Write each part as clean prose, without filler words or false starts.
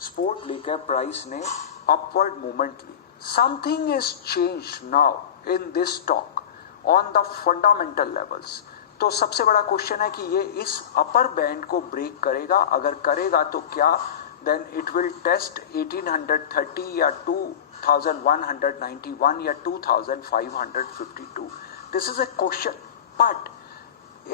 Support लेकर price ने upward movement ली। Something is change now in this stock on the fundamental levels. तो सबसे बड़ा क्वेश्चन है कि ये इस अपर बैंड को ब्रेक करेगा, अगर करेगा तो क्या देन इट विल टेस्ट 1830 या 2191 या 2552। This is a question, but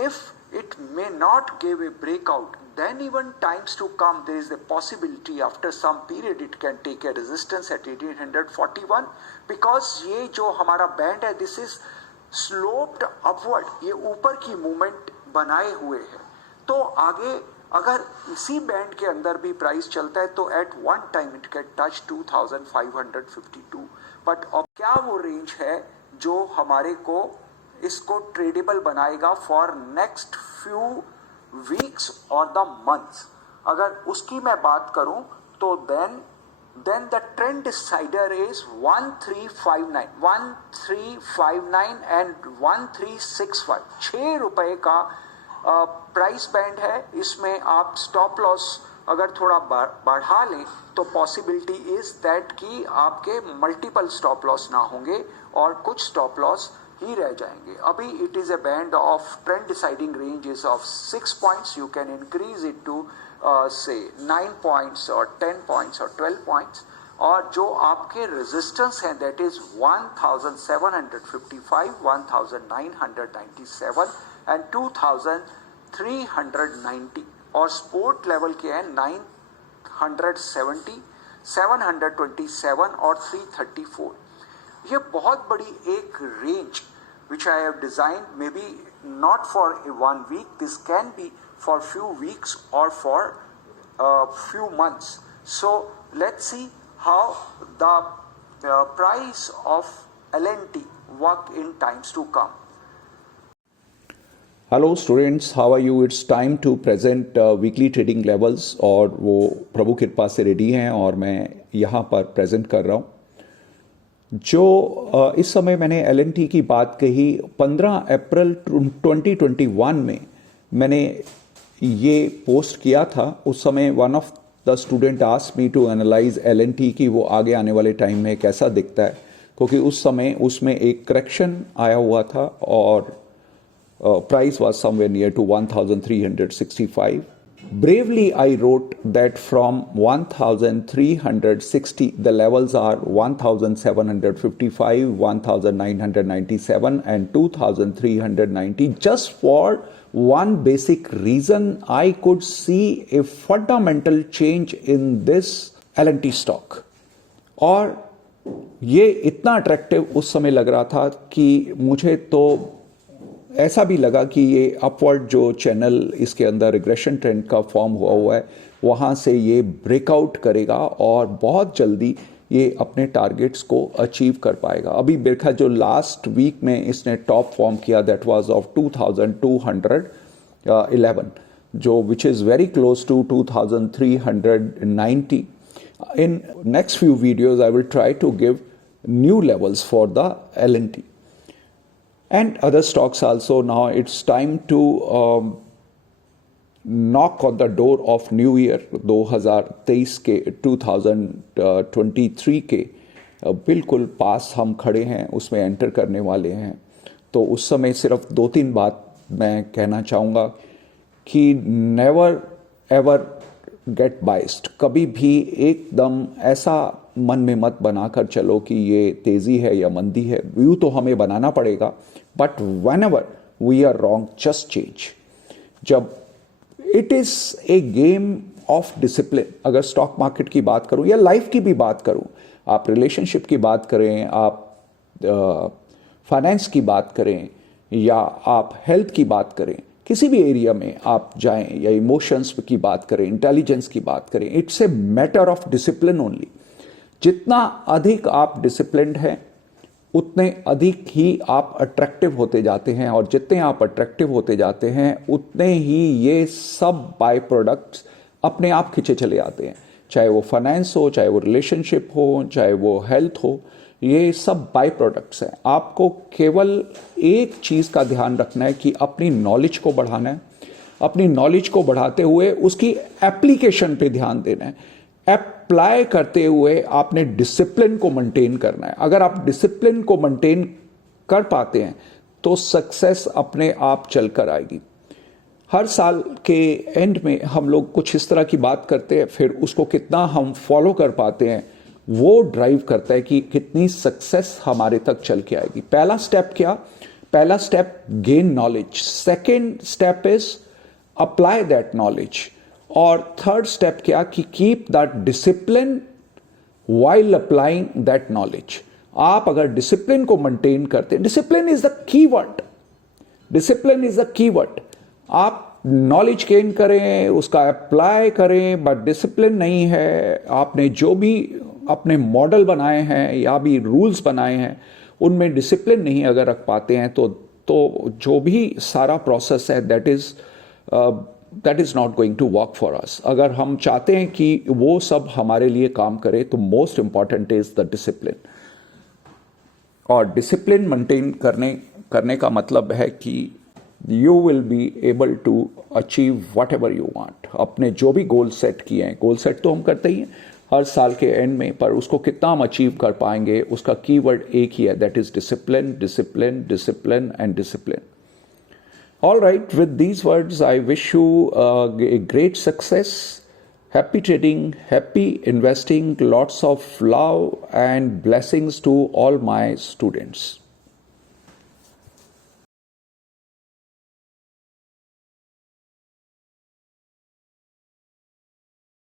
if it may not give a breakout, then even times to come there is a possibility after some period it can take a resistance at 1841, because ये जो हमारा band है this is sloped upward, ये ऊपर की movement बनाए हुए है। तो आगे अगर इसी बैंड के अंदर भी प्राइस चलता है तो at one time it can touch 2552, but अब क्या वो रेंज है जो हमारे को इसको ट्रेडेबल बनाएगा फॉर नेक्स्ट फ्यू वीक्स और द मंथ्स। अगर उसकी मैं बात करूं तो then the trend decider is 1359 and 1365। 6 रुपए का प्राइस बैंड है। इसमें आप स्टॉप लॉस अगर थोड़ा बढ़ा लें तो पॉसिबिलिटी इज दैट कि आपके मल्टीपल स्टॉप लॉस ना होंगे और कुछ स्टॉप लॉस ही रह जाएंगे। अभी it is a band of trend deciding range is of 6 points. You can increase it to say 9 points और 10 पॉइंट्स और 12 पॉइंट्स। और जो आपके रेजिस्टेंस हैं दैट इज 1755, 1997 एंड 2390, और सपोर्ट लेवल के हैं 970, 727 और 334। ये बहुत बड़ी एक range which I have designed, maybe not for a 1 week, this can be for few weeks or for few months. So let's see how the price of L&T work in times to come. Hello students, how are you? It's time to present weekly trading levels, और वो प्रभु कृपा से ready हैं और मैं यहाँ पर present कर रहा हूँ। जो इस समय मैंने L&T की बात कही 15 अप्रैल 2021 में मैंने ये पोस्ट किया था। उस समय one of the student asked me to analyse L&T की वो आगे आने वाले टाइम में कैसा दिखता है, क्योंकि उस समय उसमें एक करेक्शन आया हुआ था और price was somewhere near to 1365. Bravely I wrote that from 1360 the levels are 1755, 1997 and 2390, just for one basic reason. I could see a fundamental change in this L&T stock, और ये इतना अट्रैक्टिव उस समय लग रहा था कि मुझे तो ऐसा भी लगा कि ये अपवर्ड जो चैनल इसके अंदर रिग्रेशन ट्रेंड का फॉर्म हुआ है वहाँ से ये ब्रेकआउट करेगा और बहुत जल्दी ये अपने टारगेट्स को अचीव कर पाएगा। अभी देखा जो लास्ट वीक में इसने टॉप फॉर्म किया दैट वाज ऑफ 2211, जो which is very close to 2390। In next few videos I will try to give new levels for the L&T and other stocks also. Now it's time to knock on the door of new year 2023 के 2023 के बिल्कुल पास हम खड़े हैं, उसमें enter करने वाले हैं। तो उस समय सिर्फ 2-3 बात मैं कहना चाहूँगा कि नेवर एवर गेट बाइस्ड। कभी भी एकदम ऐसा मन में मत बनाकर चलो कि ये तेज़ी है या मंदी है। व्यू तो हमें बनाना पड़ेगा, but whenever we are wrong, just change. जब it is a game of discipline, अगर स्टॉक मार्केट की बात करूं या लाइफ की भी बात करूं, आप रिलेशनशिप की बात करें, आप फाइनेंस की बात करें या आप हेल्थ की बात करें, किसी भी एरिया में आप जाएं या इमोशंस की बात करें, इंटेलिजेंस की बात करें, it's a matter of discipline only. जितना अधिक आप डिसिप्लिन्ड हैं उतने अधिक ही आप अट्रैक्टिव होते जाते हैं, और जितने आप अट्रैक्टिव होते जाते हैं उतने ही ये सब बाय प्रोडक्ट्स अपने आप खींचे चले आते हैं। चाहे वो फाइनेंस हो, चाहे वो रिलेशनशिप हो, चाहे वो हेल्थ हो, ये सब बाय प्रोडक्ट्स हैं। आपको केवल एक चीज़ का ध्यान रखना है कि अपनी नॉलेज को बढ़ाना है। अपनी नॉलेज को बढ़ाते हुए उसकी एप्लीकेशन पे ध्यान देना है अप्लाई करते हुए आपने डिसिप्लिन को मेंटेन करना है। अगर आप डिसिप्लिन को मेंटेन कर पाते हैं तो सक्सेस अपने आप चलकर आएगी। हर साल के एंड में हम लोग कुछ इस तरह की बात करते हैं, फिर उसको कितना हम फॉलो कर पाते हैं वो ड्राइव करता है कि कितनी सक्सेस हमारे तक चल के आएगी। पहला स्टेप क्या? पहला step gain knowledge, second step is apply that knowledge, और थर्ड स्टेप क्या कि keep that discipline while applying that knowledge. आप अगर डिसिप्लिन को मेंटेन करते हैं, discipline is the keyword, discipline is the keyword. आप नॉलेज गेन करें, उसका अप्लाई करें, बट डिसिप्लिन नहीं है, आपने जो भी अपने मॉडल बनाए हैं या भी रूल्स बनाए हैं उनमें डिसिप्लिन नहीं अगर रख पाते हैं तो जो भी सारा प्रोसेस है that is not going to work for us. अगर हम चाहते हैं कि वो सब हमारे लिए काम करे तो most important is the discipline. और डिसिप्लिन मेंटेन करने का मतलब है कि you will be able to achieve whatever you want। अपने जो भी गोल सेट किए हैं, गोल सेट तो हम करते ही हैं हर साल के एंड में, पर उसको कितना हम अचीव कर पाएंगे उसका कीवर्ड एक ही है, that is discipline, discipline, discipline and discipline. All right, with these words I wish you a great success, happy trading, happy investing, lots of love and blessings to all my students।